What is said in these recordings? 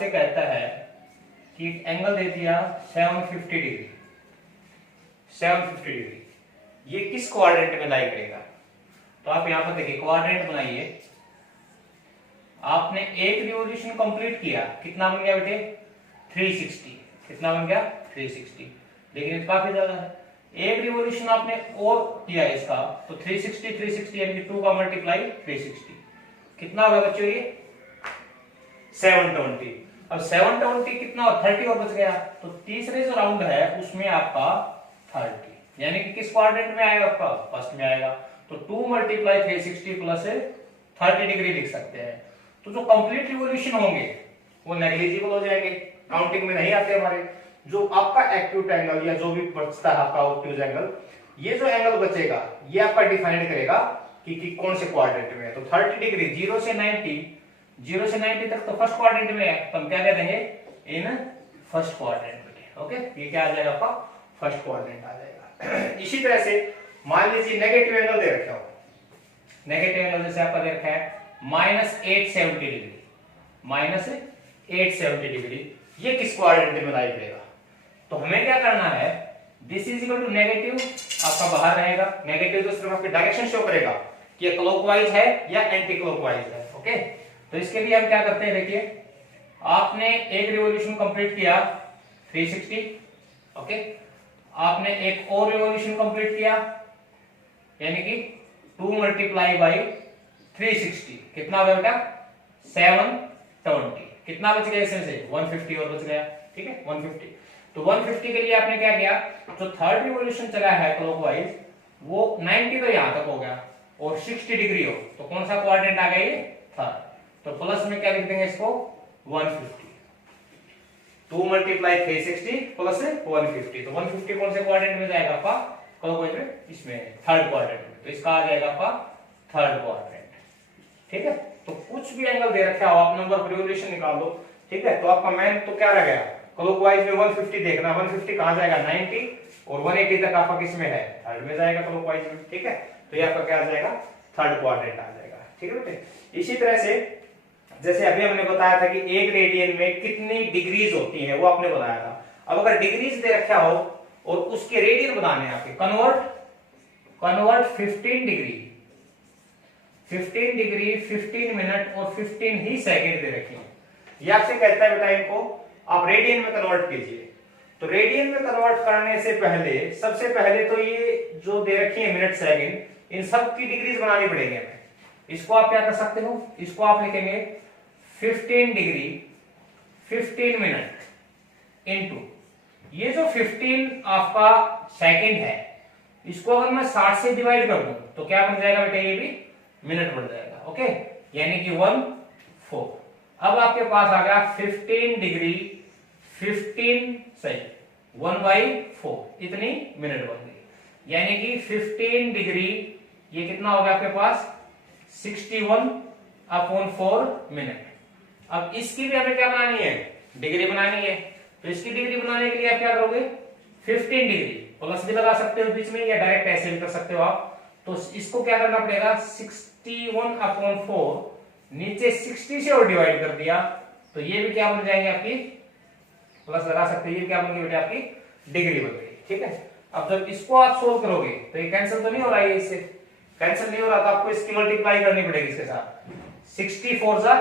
से कहता है कि एंगल दे दिया 750 डिग्री, 750 डिग्री, ये किस क्वाड्रेंट में लाई करेगा? तो आप यहां पर देखिए क्वाड्रेंट बनाइए। आपने एक रिवोल्यूशन कंप्लीट किया, कितना बन गया बेटे? 360। कितना बन गया? 360। लेकिन काफी ज्यादा है। एक रिवोल्यूशन आपने और किया इसका, तो 360 360 यानी कि 2 का मल्टीप्लाई 360 कितना होगा बच्चों? ये 720। अब 720 कितना और 30 और बच गया, तो तीसरे जो राउंड है उसमें आपका 30 यानी कि किस क्वाड्रेंट में आएगा? आपका फर्स्ट में आएगा। तो 2 मल्टीप्लाई 360 प्लस 30 डिग्री लिख सकते हैं। तो जो कंप्लीट रिवोल्यूशन होंगे वो नेग्लिजिबल हो जाएंगे, काउंटिंग में नहीं आते हमारे। जो आपका एक्यूट एंगल या जो भी बचता है आपका ऑब्ट्यूज एंगल, ये जो एंगल बचेगा ये आपका डिफाइन करेगा कि कौन से क्वाड्रेंट में है। तो 30 डिग्री 0 से 90 तक तो फर्स्ट क्वाड्रेंट में है, तो हम क्या कह देंगे? इन फर्स्ट क्वाड्रेंट में। ओके, ये क्या आ जाएगा? आपका फर्स्ट क्वाड्रेंट आ जाएगा। इसी तरह से मान लीजिए नेगेटिव एंगल दे रखा हो, नेगेटिव एंगल जैसे आपका दे रखा है -870 डिग्री, -870 डिग्री, ये किस क्वाड्रेंट में लाई करेगा? तो हमें क्या करना है? This is equal to negative आपका बाहर रहेगा, नेगेटिव तो सिर्फ आपकी डायरेक्शन शो करेगा कि ये क्लॉकवाइज है या एंटी क्लॉकवाइज है। ओके, तो इसके लिए हम क्या करते हैं? देखिए, आपने एक रिवॉल्यूशन कंप्लीट किया 360, ओके, आपने एक और रिवॉल्यूशन कंप्लीट किया यानी कि 2 मल्टीप्लाई बाई 360 कितना हो गया बेटा? 720। कितना बच गया इसमें से? 150 और बच गया। ठीक है, 150। तो 150 के लिए आपने क्या किया? जो थर्ड रिवॉल्यूशन चला है क्लॉकवाइज वो 90 तो यहां तक हो गया और 60 डिग्री हो, तो कौन सा क्वाड्रेंट आ गया? ये थर्ड। तो प्लस में क्या लिख देंगे इसको? 150। 2 मल्टीप्लाई 360 प्लस 150, तो 150 कौन से क्वाड्रेंट में जाएगा? आपका क्लॉकवाइज में, इसमें थर्ड क्वाड्रेंट में। तो इसका आ जाएगा आपका थर्ड क्वाड्रेंट। ठीक है, तो कुछ भी एंगल दे रखा हो आप नंबर ऑफ रिवॉल्यूशन निकाल दो। ठीक है, तो आपका मैन तो क्या रह गया? क्लॉकवाइज में 150 देखना, 150 कहां जाएगा? 90 और 180 तक आपका किस में है? थर्ड में जाएगा क्लॉकवाइज में। ठीक है, तो ये आपका क्या आ जाएगा? थर्ड क्वाड्रेंट आ जाएगा। ठीक है बेटे, इसी तरह से जैसे अभी हमने बताया था कि एक रेडियन में कितनी डिग्रीज होती है वो आपने बताया था। अब अगर डिग्रीज दे रखा हो और उसके रेडियन बनाने हैं आपके, कन्वर्ट 15 डिग्री 15 मिनट और 15 ही सेकंड दे रखे हैं। ये आपसे कहता है बेटा इनको आप रेडियन में कन्वर्ट कीजिए। तो रेडियन में कन्वर्ट करने से पहले सबसे पहले तो ये जो दे रखी है मिनट सेकंड, इन सब की डिग्रीज बनानी पड़ेगी हमें। इसको आप क्या कर सकते हो? इसको आप लिखेंगे 15 डिग्री 15 मिनट इनटू ये जो 15 आपका सेकंड है, इसको अगर मैं 60 से डिवाइड कर दूं तो क्या बन जाएगा बेटा? ये भी मिनट बन जाएगा। ओके, यानी कि 1/4। अब आपके पास आ गया 15 डिग्री 15 सही 1/4, इतनी मिनट बन गई। यानी कि 15 डिग्री ये कितना हो गया आपके पास? 61/4 मिनट। अब इसकी भी हमें क्या बनानी है? डिग्री बनानी है। तो इसकी डिग्री बनाने के लिए आप क्या करोगे? 15 डिग्री प्लस भी लगा सकते हो बीच में या डायरेक्ट ऐसे भी कर सकते हो आप। तो इसको क्या करना पड़ेगा? 61/4 नीचे 60 से और डिवाइड कर दिया, तो ये भी क्या बन जाएंगे आपकी? प्लस लगा सकते हैं, ये क्या बन गई बेटा? आपकी डिग्री बन गई। ठीक है, अब जब इसको आप सोल्व करोगे तो ये कैंसिल तो नहीं हो रहा है, इससे कैंसिल नहीं हो रहा, तो आपको इसकी मल्टीप्लाई करनी पड़ेगी इसके साथ। 64 जा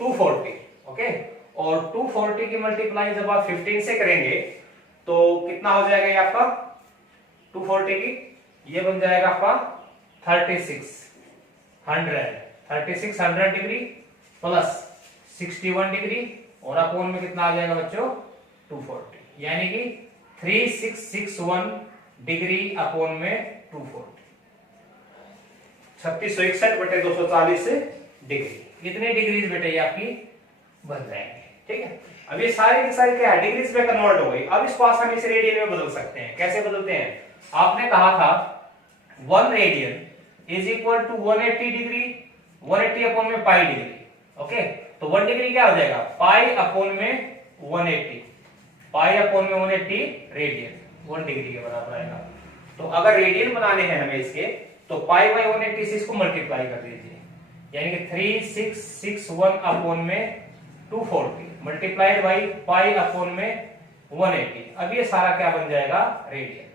240। ओके, और 240 की मल्टीप्लाई जब आप 15 से करेंगे तो कितना हो जाएगा? ये आपका 240 की ये बन जाएगा आपका 3600 डिग्री प्लस 61 डिग्री और अपोन में कितना आ जाएगा बच्चों? 240, यानी कि 3661 डिग्री अपोन में 240, 3661/240 डिग्री। इतने डिग्रीज बेटे ये आपकी बन जाएंगे। ठीक है, अब ये सारी की सारी क्या है? डिग्रीज में कन्वर्ट हो गई। अब इसको आसानी से रेडियन में बदल सकते हैं। कैसे बदलते हैं? आपने कहा था 1 radian is equal to 180 degree 180 upon में पाई डिग्री। ओके, तो 1 डिग्री क्या हो जाएगा? पाई अपॉन में 180, पाई अपॉन में 180 रेडियन 1 डिग्री के बराबर आएगा। तो अगर रेडियन बनाने हैं हमें इसके, तो पाई बाई 180 से इसको मल्टीप्लाई कर दीजिए, यानी कि 3661 अपॉन में 240 मल्टीप्लाइड बाई पाई अपॉन में 180। अब ये सारा क्या बन जाएगा, रेडियन।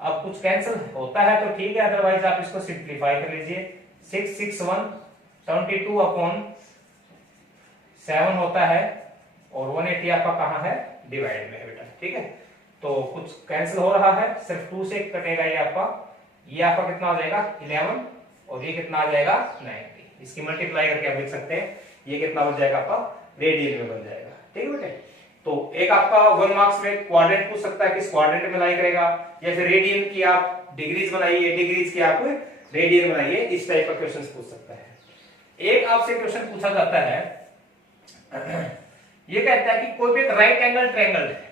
अब कुछ कैंसिल होता है तो ठीक है, अदरवाइज आप इसको सिंप्लीफाई कर लीजिए। 661 22 अपॉन 7 होता है और 180 आपका कहां है, डिवाइड में है बेटा, ठीक है। तो कुछ कैंसिल हो रहा है, सिर्फ 2 से कटेगा ये आपका कितना हो जाएगा 11 और ये कितना आ जाएगा 90। इसकी मल्टीप्लाई करके आप लिख सकते हैं, ये कितना बन जाएगा आपका, रेडियन में बन जाएगा, ठीक है बेटे। तो एक आपका 1 मार्क्स में क्वाड्रेंट पूछ सकता है, किस क्वाड्रेंट में लाई करेगा, या फिर रेडियन की आप डिग्रीज बनाइए, डिग्रीज की आप रेडियन बनाइए, इस टाइप का क्वेश्चन पूछ सकता है। एक आपसे क्वेश्चन पूछा जाता है, ये कहता है कि कोई भी एक राइट एंगल ट्रायंगल है,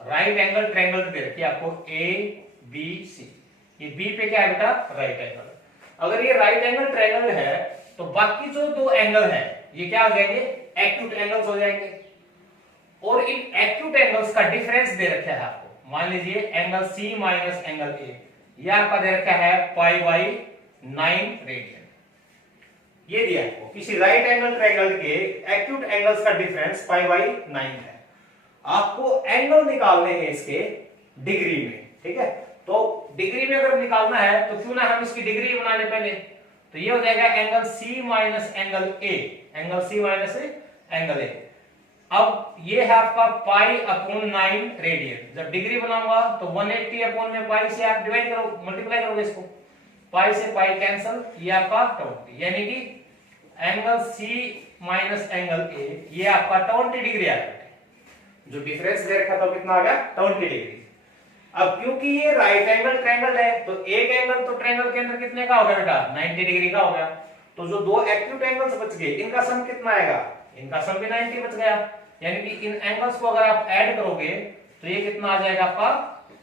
राइट एंगल ट्रायंगल दे रखी है आपको ए बी सी, ये बी पे क्या है बेटा, राइट एंगल। अगर ये राइट एंगल ट्रायंगल है तो बाकी जो दो एंगल है ये क्या हो जाएंगे, एक्यूट एंगल्स हो जाएंगे। और इन एक्यूट एंगल्स का डिफरेंस दे रखा है आपको, मान लीजिए angle C minus angle A, ये आपका दे रखा है पाई बाई 9 रेडियन। ये दिया आपको, किसी राइट एंगल ट्रायंगल के एक्यूट एंगल्स का डिफरेंस पाई बाई 9 है। आपको एंगल निकालने हैं इसके डिग्री में, ठीक है। तो डिग्री में अगर निकालना है तो क्यों ना हम इसकी डिग्री बना ले पहले। तो ये हो जाएगा angle C minus angle A, angle C minus angle A. अब ये है आपका पाई अपॉन 9 रेडियन। जब डिग्री बनाऊंगा तो 180 अपॉन में पाई से आप डिवाइड करो, मल्टीप्लाई करोगे इसको, पाई से पाई कैंसल, ये आपका 20, यानी कि angle C minus angle A ये आपका 20 डिग्री आ गया। जो डिफरेंस दे रखा था कितना आ गया, 20 डिग्री। अब क्योंकि ये राइट एंगल ट्रायंगल है तो एक एंगल तो ट्रायंगल के अंदर कितने का हो गया बेटा, 90 डिग्री का हो गया। तो जो दो एक्यूट एंगल्स बच गए इनका सम कितना आएगा, इनका सम भी 90 बच गया। यानी कि इन एंगल्स को अगर आप ऐड करोगे तो ये कितना आ जाएगा आपका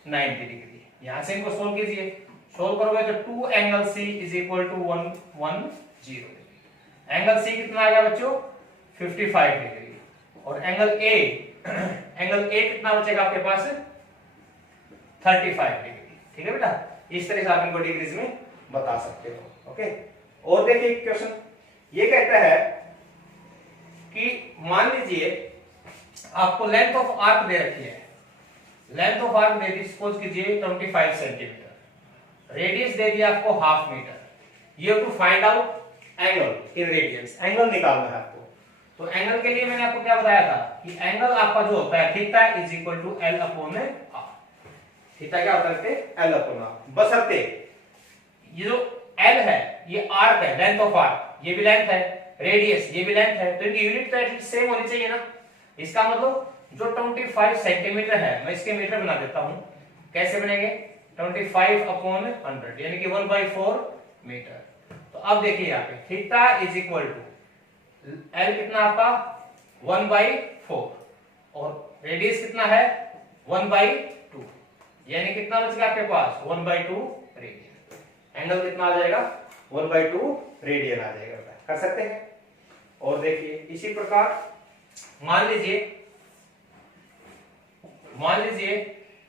90 डिग्री। यहां से इनको सोल्व कीजिए, सोल्व करोगे तो 2 angle C is equal to 110 degree. Angle C कितना आएगा बच्चों, 55 डिग्री। और एंगल ए कितना बचेगा आपके पास, 35 डिग्री, ठीक है बेटा। इस तरह से आप इनको डिग्रीज में बता सकते हो, ओके। और देखिए क्वेश्चन ये कहता है कि मान लीजिए आपको लेंथ ऑफ आर्क दे रखी है, लेंथ ऑफ आर्क दे दी सपोज कीजिए 25 सेंटीमीटर, रेडियस दे दिया आपको half metre. You have to find out angle in radians, angle निकालना है आपको। तो एंगल के लिए मैंने आपको क्या बताया था कि एंगल आपका जो होता है theta is equal to L upon R. Theta क्या होता है, एल अपॉन आर। बशर्ते ये जो एल है ये आर्क है, लेंथ ऑफ आर्क, ये भी लेंथ है, रेडियस ये भी लेंथ है, तो इनकी यूनिट तो एटलीस्ट सेम होनी चाहिए ना। इसका मतलब जो 25 सेंटीमीटर है, मैं इसके मीटर बना देता हूं, कैसे बनेंगे, 25 अपॉन 100 यानी कि 1/4 मीटर। तो अब देखिए यहाँ पे theta is equal to L कितना आपका 1/4 और रेडियस कितना है 1/2, यानी कितना बच गया आपके पास 1/2 रेडियन। एंगल कितना आ जाएगा 1/2 रेडियन आ जाएगा, कर सकते हैं। और देखिए इसी प्रकार मान लीजिए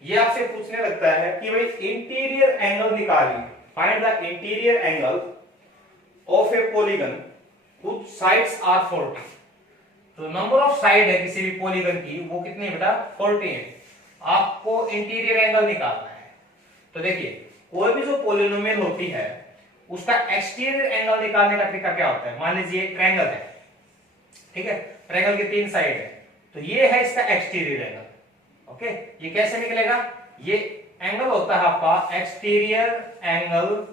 ये आपसे पूछने लगता है कि भाई इंटीरियर एंगल निकालिए, find the interior angle of A polygon whose sides are 40। तो नंबर ऑफ साइड है किसी भी पॉलीगन की वो कितनी है बेटा 40 है। आपको इंटीरियर एंगल निकालना है। तो देखिए कोई भी जो पॉलिनोमियल होती है उसका एक्सटीरियर एंगल निकालने का तरीका क्या होता है। मान लीजिए ट्रायंगल है, ठीक है, ट्रायंगल की 3 साइड है, तो ये है इसका एक्सटीरियर एंगल, ओके। ये कैसे निकलेगा, ये एंगल होता है आपका exterior angle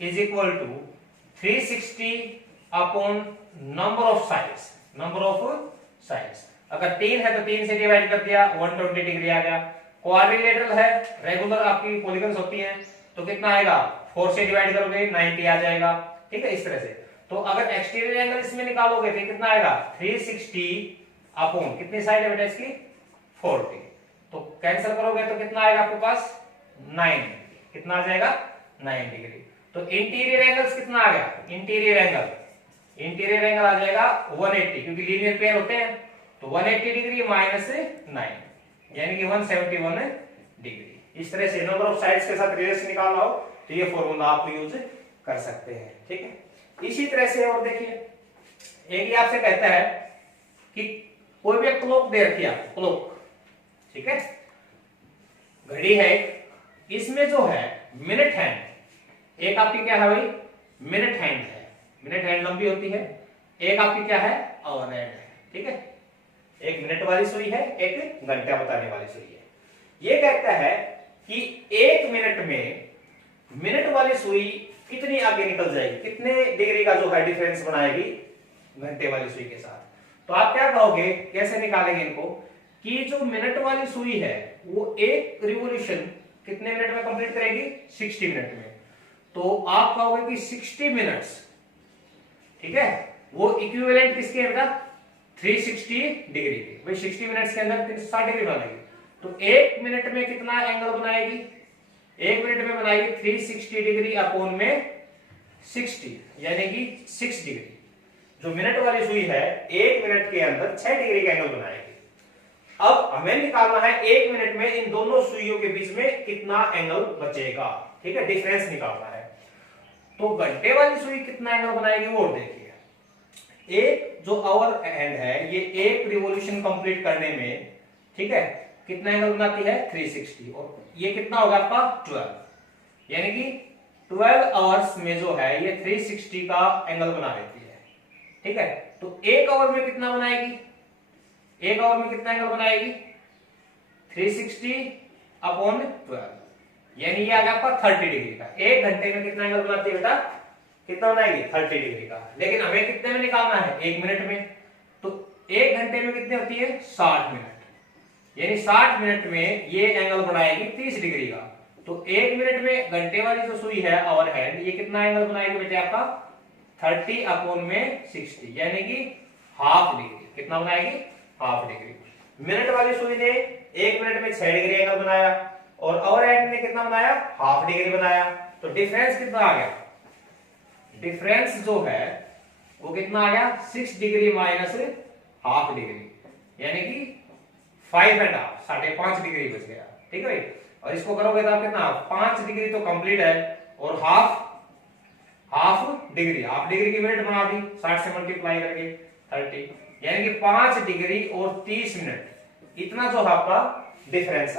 is equal to 360 upon number of sides, number of sides. अगर 3 है तो 3 से डिवाइड कर दिया 120 डिग्री आ गया। क्वाड्रिलेटरल है, रेगुलर आपकी पॉलीगन्स होती हैं, तो कितना आएगा 4 से डिवाइड करोगे 90 आ जाएगा, ठीक है, इस तरह से। तो अगर एक्सटीरियर एंगल इसमें निकालोगे तो कितना आएगा 360 अपॉन कितनी साइड है बेटा इसकी 40, तो कैंसिल करोगे तो कितना आएगा आपके पास 9, कितना आ जाएगा 9 डिग्री। तो इंटीरियर एंगल्स कितना आ गया, इंटीरियर एंगल आ जाएगा 180, क्योंकि लीनियर पेयर होते हैं, तो 180 डिग्री माइनस 9 यानी कि 171 डिग्री। इस तरह से नंबर ऑफ साइड्स के साथ रिलेशन निकालना हो तो ये फॉर्मूला आप यूज कर सकते हैं, ठीक है। इसी तरह से और देखिए एक ही आपसे कहता है कि कोई भी क्लॉक दे रखी है आपको, क्लॉक, ठीक है, घड़ी है, इसमें जो है मिनट हैंड, एक आपकी क्या है भाई, मिनट हैंड है, मिनट हैंड लंबी होती है, एक आपकी क्या है, आवर हैंड है, ठीक है, एक मिनट वाली सुई है, एक घंटा बताने वाली सुई है। ये कहता है कि एक मिनट में मिनट वाली सुई कितनी आगे निकल जाएगी, कितने डिग्री का जो है डिफरेंस बनाएगी घंटे वाली सुई के साथ। तो आप क्या कहोगे, कैसे निकालेंगे इनको, कि जो मिनट वाली सुई है वो एक रिवॉल्यूशन कितने मिनट में कंप्लीट करेगी, 60 मिनट में। तो आप कहोगे कि 60 मिनट्स, ठीक है, वो इक्विवेलेंट किसके है बेटा, 360 डिग्री के। भाई 60 मिनट्स के अंदर 360 डिग्री बनाएगी, तो एक मिनट में कितना एंगल बनाएगी, एक मिनट में बनाएगी 360 डिग्री अपॉन में 60, यानी कि 6 डिग्री। जो मिनट वाली सुई है एक मिनट के अंदर 6 डिग्री का एंगल बनाएगी। अब हमें निकालना है एक मिनट में इन दोनों सुइयों के बीच में कितना एंगल बचेगा, ठीक है, डिफरेंस निकालना है। तो घंटे वाली सुई कितना एंगल बनाएगी वो देखिए, एक जो आवर हैंड है ये एक रिवॉल्यूशन कंप्लीट करने में, ठीक है, कितना एंगल बनाती है, 360, और ये कितना होगा आपका 12, यानी कि 12 आवर्स में जो है ये 360 का एंगल बना देती है, ठीक है। तो एक आवर में कितना बनाएगी, एक आवर में कितना एंगल बनाएगी, 360 अपॉन 12, यानी ये आ गया आपका 30 डिग्री का। एक घंटे में कितना एंगल बनाती है बेटा, कितना बनाएगी, 30 डिग्री का। लेकिन हमें कितने में निकालना है, एक मिनट में। तो एक घंटे में कितनी होती है, 60 मिनट, यानी 60 मिनट में ये एंगल बनाएगी 30 डिग्री का। तो एक मिनट में घंटे वाली जो सुई है आवर हैंड, ये कितना एंगल बनाएगी बेटे आपका, 30 अपॉन में 60, यानी कि हाफ डिग्री। कितना बनाएगी, हाफ डिग्री। मिनट वाली सुई ने एक मिनट में 6 डिग्री एंगल बनाया, और आवर हैंड ने कितना बनाया, हाफ डिग्री बनाया। तो डिफरेंस कितना आ गया, डिफरेंस जो है वो कितना आ गया, 6 डिग्री माइनस हाफ डिग्री, यानी कि 5.5, 5.5 डिग्री बच गया, ठीक है भाई। और इसको करोगे तो आप कितना, 5 डिग्री तो कंप्लीट है, और हाफ डिग्री, हाफ डिग्री की मिनट बना दी 60 से मल्टीप्लाई करके 30, यानी कि 5 डिग्री और 30 मिनट, इतना जो आपका डिफरेंस है।